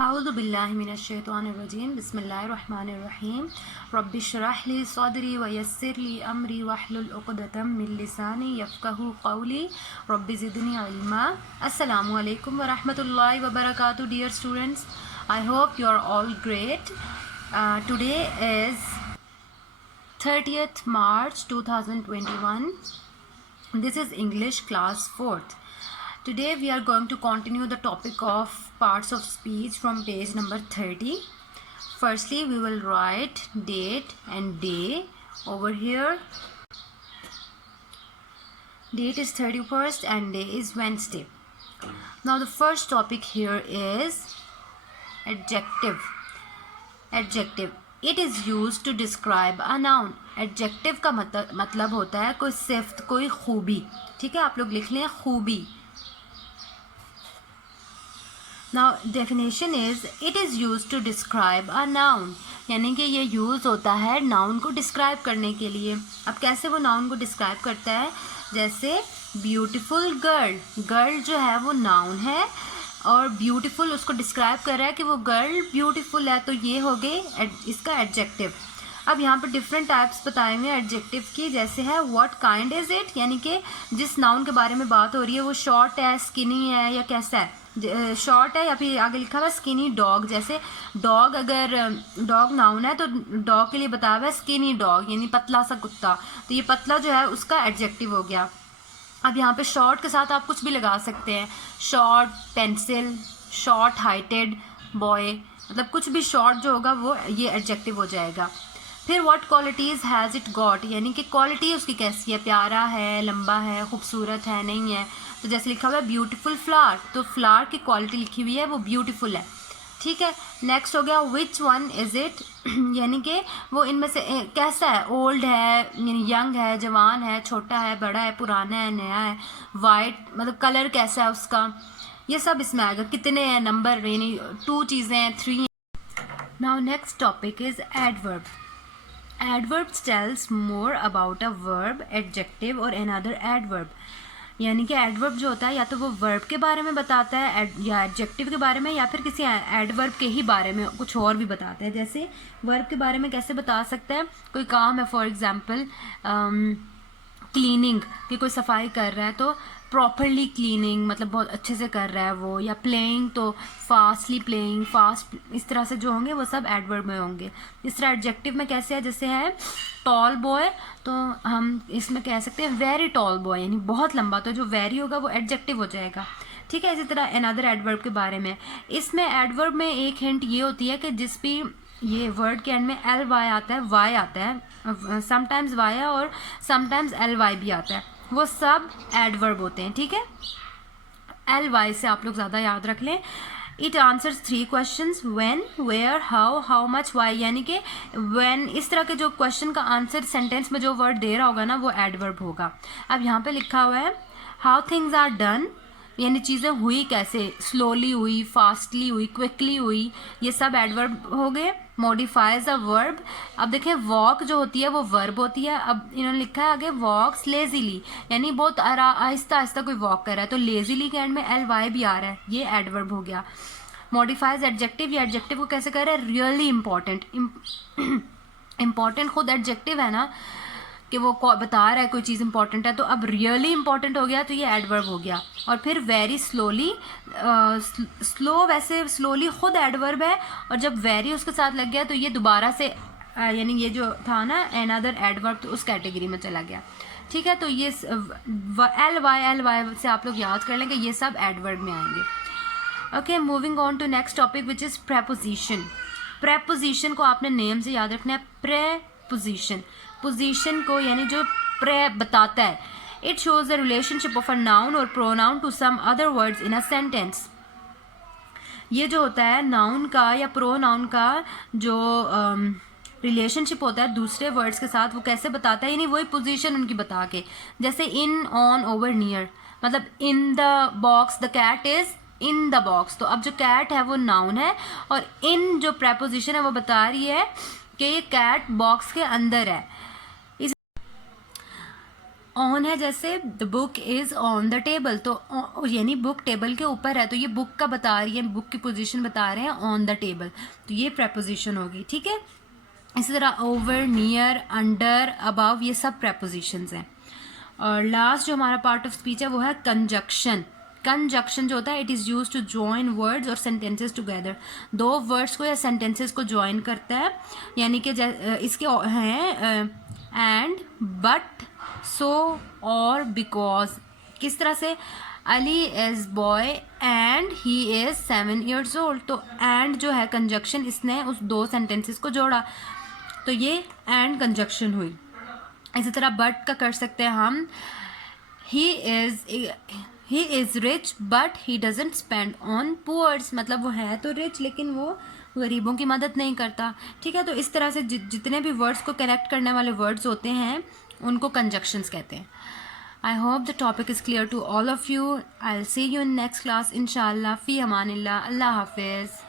अऊज़ु बिल्लाहि मिनश्शैतानिर्रजीम बिस्मिल्लाहिर्रहमानिर्रहीम रब्बि इश्रह ली सदरी व यस्सिर ली अमरी वहलुल उक़दतम मिन लिसानी यफ़क़हू क़ौली रब्बि ज़िदनी इल्मा। अस्सलामु अलैकुम व रहमतुल्लाहि व बरकातुहू। Dear students, I hope you are all great. Today is 30th March 2021. This is English class 4th. Today we are going to continue the topic of parts of speech from page number 30. Firstly, we will write date and day over here. Date is 31st and day is Wednesday. Now the first topic here is adjective. Adjective. It is used to describe a noun. Adjective का मतलब होता है कोई सिफ्त, कोई खूबी. ठीक है, आप लोग लिख लें खूबी. Now definition is it is used to describe a noun. यानी कि ये यूज़ होता है नाउन को डिस्क्राइब करने के लिए. अब कैसे वो नाउन को डिस्क्राइब करता है? जैसे ब्यूटीफुल गर्ल. गर्ल जो है वो नाउन है और ब्यूटीफुल उसको डिस्क्राइब कर रहा है कि वो गर्ल ब्यूटीफुल है, तो ये हो गए इसका एडजेक्टिव. अब यहाँ पर डिफरेंट टाइप्स बताए हुए हैं एडजेक्टिव की. जैसे है व्हाट काइंड इज़ इट, यानी कि जिस नाउन के बारे में बात हो रही है वो शॉर्ट है, स्किनी है या कैसा है. शॉर्ट है या फिर आगे लिखा हुआ स्किनी डॉग. जैसे डॉग, अगर डॉग नाउन है तो डॉग के लिए बताया हुआ है स्किनी डॉग, यानी पतला सा कुत्ता. तो ये पतला जो है उसका एडजेक्टिव हो गया. अब यहाँ पे शॉर्ट के साथ आप कुछ भी लगा सकते हैं. Short pencil, short heighted boy, मतलब कुछ भी शॉर्ट जो होगा वो ये एडजेक्टिव हो जाएगा. फिर what qualities has it got, यानी कि क्वालिटी उसकी कैसी है, प्यारा है, लंबा है, खूबसूरत है, नहीं है. तो जैसे लिखा हुआ है ब्यूटीफुल फ्लावर, तो फ्लावर की क्वालिटी लिखी हुई है वो ब्यूटीफुल है. ठीक है. नेक्स्ट हो गया विच वन इज़ इट, यानी कि वो इनमें से कैसा है. ओल्ड है यानी यंग है, जवान है, छोटा है, बड़ा है, पुराना है, नया है. वाइट मतलब कलर कैसा है उसका, ये सब इसमें आएगा. कितने हैं, नंबर, यानी 2 चीज़ें हैं, 3. Now next topic is adverb. Adverbs tells more about a verb, adjective और another adverb. यानी कि एडवर्ब जो होता है या तो वो वर्ब के बारे में बताता है या एडजेक्टिव के बारे में, या फिर किसी एडवर्ब के ही बारे में कुछ और भी बताता है. जैसे वर्ब के बारे में कैसे बता सकते हैं, कोई काम है, फॉर एग्जांपल क्लीनिंग, कि कोई सफाई कर रहा है तो प्रॉपरली क्लीनिंग मतलब बहुत अच्छे से कर रहा है वो. या प्लेइंग तो फास्टली प्लेइंग, फास्ट, इस तरह से जो होंगे वो सब एडवर्ब में होंगे. इस तरह एडजेक्टिव में कैसे है, जैसे है टॉल बॉय, तो हम इसमें कह सकते हैं वेरी टॉल बॉय, यानी बहुत लंबा. तो जो वेरी होगा वो एडजेक्टिव हो जाएगा. ठीक है. इसी तरह अनदर एडवर्ब के बारे में, इसमें एडवर्ब में एक हिंट ये होती है कि जिस भी ये वर्ड के एंड में एल वाई आता है, वाई आता है, समटाइम्स वाई है और समटाइम्स एल वाई भी आता है, वो सब एडवर्ब होते हैं. ठीक है. एल वाई से आप लोग ज़्यादा याद रख लें. It answers 3 questions, when, where, how much, why. यानी कि व्हेन, इस तरह के जो क्वेश्चन का आंसर सेंटेंस में जो वर्ड दे रहा होगा ना वो एडवर्ब होगा. अब यहाँ पे लिखा हुआ है हाउ थिंग्स आर डन, यानी चीज़ें हुई कैसे, स्लोली हुई, फास्टली हुई, क्विकली हुई, ये सब एडवर्ब हो गए. Modifies a verb. अब देखें वॉक जो होती है वो वर्ब होती है. अब इन्होंने लिखा है आगे वॉक्स लेजीली, यानी बहुत आहिस्ता आहिस्ता कोई वॉक कर रहा है, तो लेजीली के एंड में एल वाई भी आ रहा है, ये एडवर्ब हो गया. मॉडिफाइज एडजेक्टिव, या एडजेक्टिव को कैसे कर रहा है, रियली इंपॉर्टेंट. इंपॉर्टेंट खुद एडजेक्टिव है ना, कि वो बता रहा है कोई चीज़ इंपॉर्टेंट है, तो अब रियली इंपॉर्टेंट हो गया तो ये एडवर्ब हो गया. और फिर वेरी स्लोली, स्लो वैसे स्लोली खुद एडवर्ब है, और जब वेरी उसके साथ लग गया तो ये दोबारा से यानी ये जो था ना अनदर एडवर्ब, तो उस कैटेगरी में चला गया. ठीक है. तो ये एल वाई से आप लोग याद कर लें कि ये सब एडवर्ब में आएंगे. Okay, moving on to next topic which is preposition. Preposition को आपने नेम से याद रखना है. प्रेपोजिशन, पोजीशन को यानी जो प्रे बताता है. It shows the relationship of a noun और pronoun to some other words in a sentence. ये जो होता है नाउन का या प्रोनाउन का जो रिलेशनशिप होता है दूसरे वर्ड्स के साथ, वो कैसे बताता है, यानी वही पोजीशन उनकी बता के. जैसे इन, ऑन, ओवर, नियर, मतलब in the box the cat is in the box. तो अब जो कैट है वो नाउन है, और इन जो प्रेपोजिशन है वो बता रही है कि ये कैट बॉक्स के अंदर है. ऑन है, जैसे the book is on the table, तो यानी बुक टेबल के ऊपर है, तो ये बुक का बता रही है, बुक की पोजीशन बता रहे हैं ऑन द टेबल, तो ये प्रेपोजिशन होगी, ठीक है। इसी तरह ओवर, नियर, अंडर, अबव, ये सब प्रेपोजिशंस हैं। और लास्ट जो हमारा पार्ट ऑफ स्पीच है वो है कंजक्शन। कंजक्शन जो होता है it is use to join words और सेंटेंसेस टुगेदर, दो वर्ड्स को या सेंटेंसेस को जॉइन करता है, यानी कि इसके हैं एंड, बट, सो और बिकॉज। किस तरह से, Ali is boy and he is 7 years old, तो एंड जो है कंजक्शन, इसने उस दो सेंटेंसेस को जोड़ा, तो ये एंड कंजक्शन हुई। इसी तरह बट का कर सकते हैं हम, he is rich but he doesn't spend on poors, मतलब वो है तो रिच लेकिन वो गरीबों की मदद नहीं करता, ठीक है। तो इस तरह से जितने भी वर्ड्स को कनेक्ट करने वाले वर्ड्स होते हैं उनको कंजक्शंस कहते हैं। I hope the topic is clear to all of you. I will see you in next class इंशाल्लाह। फ़ी अमानिल्लाह। अल्लाह हाफिज़।